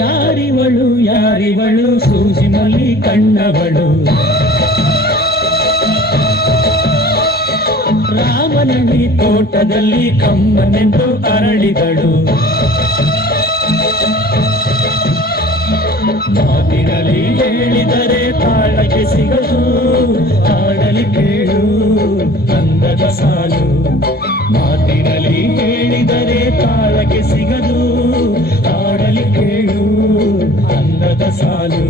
ಯಾರಿವಳು ಯಾರಿವಳು ಸೂಜಿ ಮಲ್ಲಿ ಕಣ್ಣವಳು ರಾಮನಳ್ಳಿ ತೋಟದಲ್ಲಿ ಕಮ್ಮನೆಂದು ಅರಳಿದಳು ಮಾತಿನಲ್ಲಿ ಹೇಳಿದರೆ ತಾಳಕ್ಕೆ ಸಿಗದು ಹಾಡಲಿ ಕೇಳು ಅಂದದ ಸಾಲು ಮಾತಿನಲ್ಲಿ ಹೇಳಿದರೆ ತಾಳಕ್ಕೆ ಸಿಗದು ಹಾಡಲಿ ಕೇಳು ಅಂದದ ಸಾಲು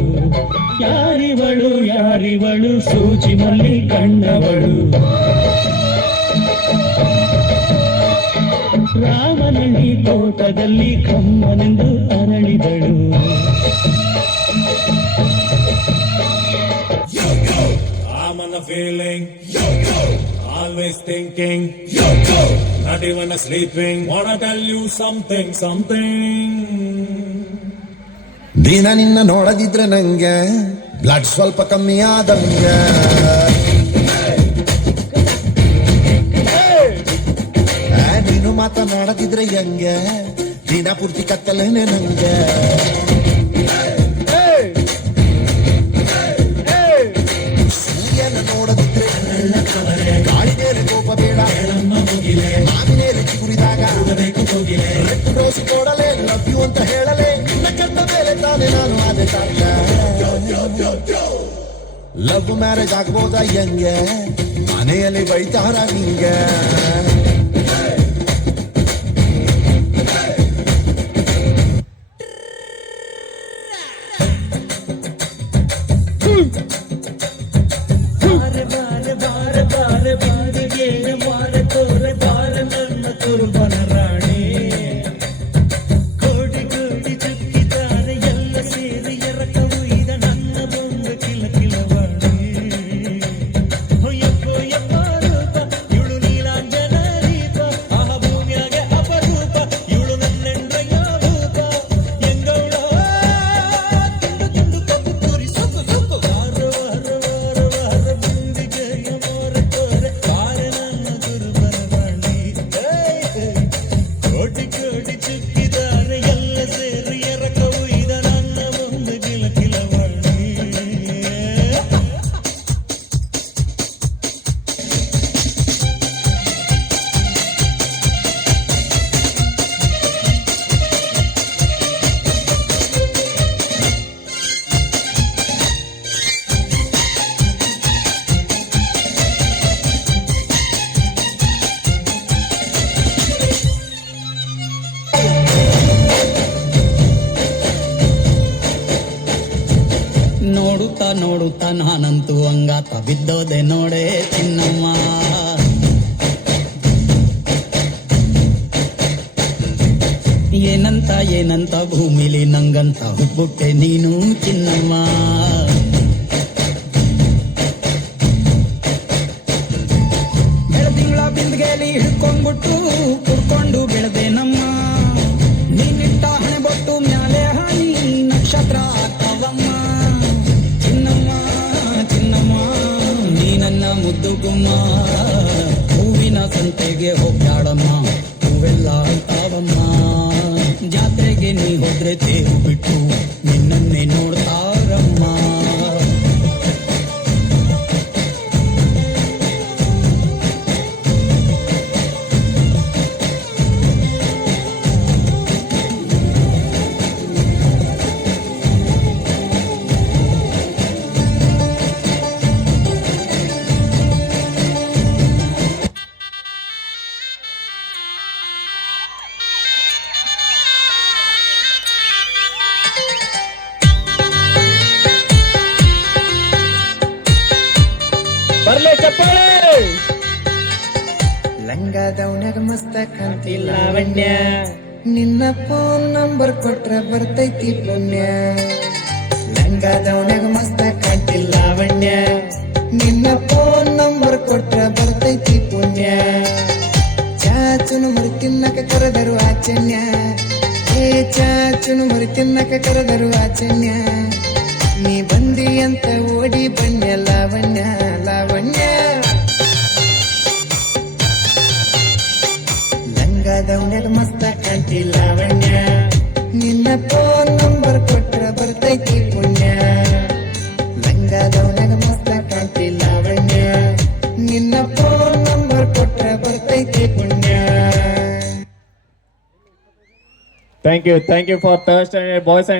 ಯಾರಿವಳು ಯಾರಿವಳು ಸೂಜಿ ಮಲ್ಲಿ ಕಣ್ಣವಳು ರಾಮನಳ್ಳಿ ತೋಟದಲ್ಲಿ ಕಮ್ಮನೆಂದು ಅರಳಿದಳು I'm on a feeling, yo, yo. Always thinking, yo, yo. Not even sleeping, wanna tell you something, something. ದಿನ ನಿನ್ನ ನೋಡದಿದ್ರೆ ನಂಗೆ ಬ್ಲಡ್ ಸ್ವಲ್ಪ ಕಮ್ಮಿ ಆದಂಗೆ ನೀನು ಮಾತನಾಡದಿದ್ರೆ ಹೆಂಗೆ ದಿನ ಪೂರ್ತಿ ಕತ್ತಲೇನೆ ನಂಗೆ ನೋಡದಿದ್ರೆ ಗಾಳಿ ಮೇಲೆ ಕೋಪ ಬೇಡ ಮಾವಿನೇಲೆ ಚಿಗುರಿದಾಗ ರೋಸಿ ಕೊಡಲೇ ಲವ್ ಯು ಅಂತ ಹೇಳಲೇ ನಿನ್ನ ಕಂಡ ಮೇಲೆ ತಾನೆ ನಾನು ಅದೇ ಲವ್ ಮ್ಯಾರೇಜ್ ಆಗ್ಬೋದಾ ಹೆಂಗೆ ಮನೆಯಲ್ಲಿ ಬೈತಾರ ನಿಂಗೆ ನೋಡುತ್ತಾ ನೋಡುತ್ತಾ ನಾನಂತೂ ಅಂಗಾತ ಬಿದ್ದೋದೆ ನೋಡೆ ಚಿನ್ನಮ್ಮ ಏನಂತ ಏನಂತ ಭೂಮಿಲಿ ನಂಗಂತ ಹುಬ್ಬುಟ್ಟೆ ನೀನು ಚಿನ್ನಮ್ಮ ಬೆಳದಿಂಗಳ ಬಿಂದಿಗೆಯಲ್ಲಿ ಹಿಡ್ಕೊಂಡ್ಬಿಟ್ಟು ಕುಡ್ಕೊಂಡು ಬೆಳೆದೆ ನಮ್ಮ ನೀನಿಟ್ಟ ಹಣೆ ಬೊಟ್ಟು ಮ್ಯಾಲೆ ಹನಿ ನಕ್ಷತ್ರ ಆಗ್ತಾವಮ್ಮ ಮುದ್ದು ಗುಮ್ಮ ಹೂವಿನ ಸಂತೆಗೆ ಹೋಗ್ಯಾಡಮ್ಮ ಹೂವೆಲ್ಲ ಅಂತಾವಮ್ಮ ಜಾತ್ರೆಗೆ ನೀ ಹೋದ್ರೆ ತೇರು ಬಿಟ್ಟು ನಿನ್ನನ್ನೇ ನೋಡ್ತಾರಮ್ಮ ಚಪ್ಪಾಳೆ. ಲಂಗಾದವನ್ಯಾಗ ಮಸ್ತ ಕಾಂತಿ ಲಾವಣ್ಯ ನಿನ್ನ ಫೋನ್ ನಂಬರ್ ಕೊಟ್ರ ಬರ್ತೈತಿ ಪುಣ್ಯ ಲಂಗಾದವನ್ಯಾಗ ಮಸ್ತ ಕಾಂತಿ ಲಾವಣ್ಯ ನಿನ್ನ ಫೋನ್ ನಂಬರ್ ಕೊಟ್ರ ಬರ್ತೈತಿ ಪುಣ್ಯ ಚಾಚುನು ಮರಿ ತಿನ್ನಕ ಕರೆದರು ಆಚನ್ಯ ಏ ಚಾಚುನು ಮರಿ ತಿನ್ನಕ ಕರೆದರು ಆಚನ್ಯ ನೀ ಬಂದಿ ಅಂತ ಓಡಿ ಬನ್ಯ ಲಾವಣ್ಯ ಲಾವಣ್ಯ ಲಂಗಾದವನ್ಯಾಗ ಮಸ್ತ ಕಾಂತಿ ಲಾವಣ್ಯ ನಿನ್ನ ಫೋನ್ ನಂಬರ್ ಕೊಟ್ರ ಬರ್ತೈತಿ ಪುಣ್ಯ ಲಂಗಾದವನ್ಯಾಗ ಮಸ್ತ ಕಾಂತಿ ಲಾವಣ್ಯ ನಿನ್ನ ಫೋನ್ ನಂಬರ್ ಕೊಟ್ರ ಬರ್ತೈತಿ ಪುಣ್ಯ. Thank you for Thursday boys and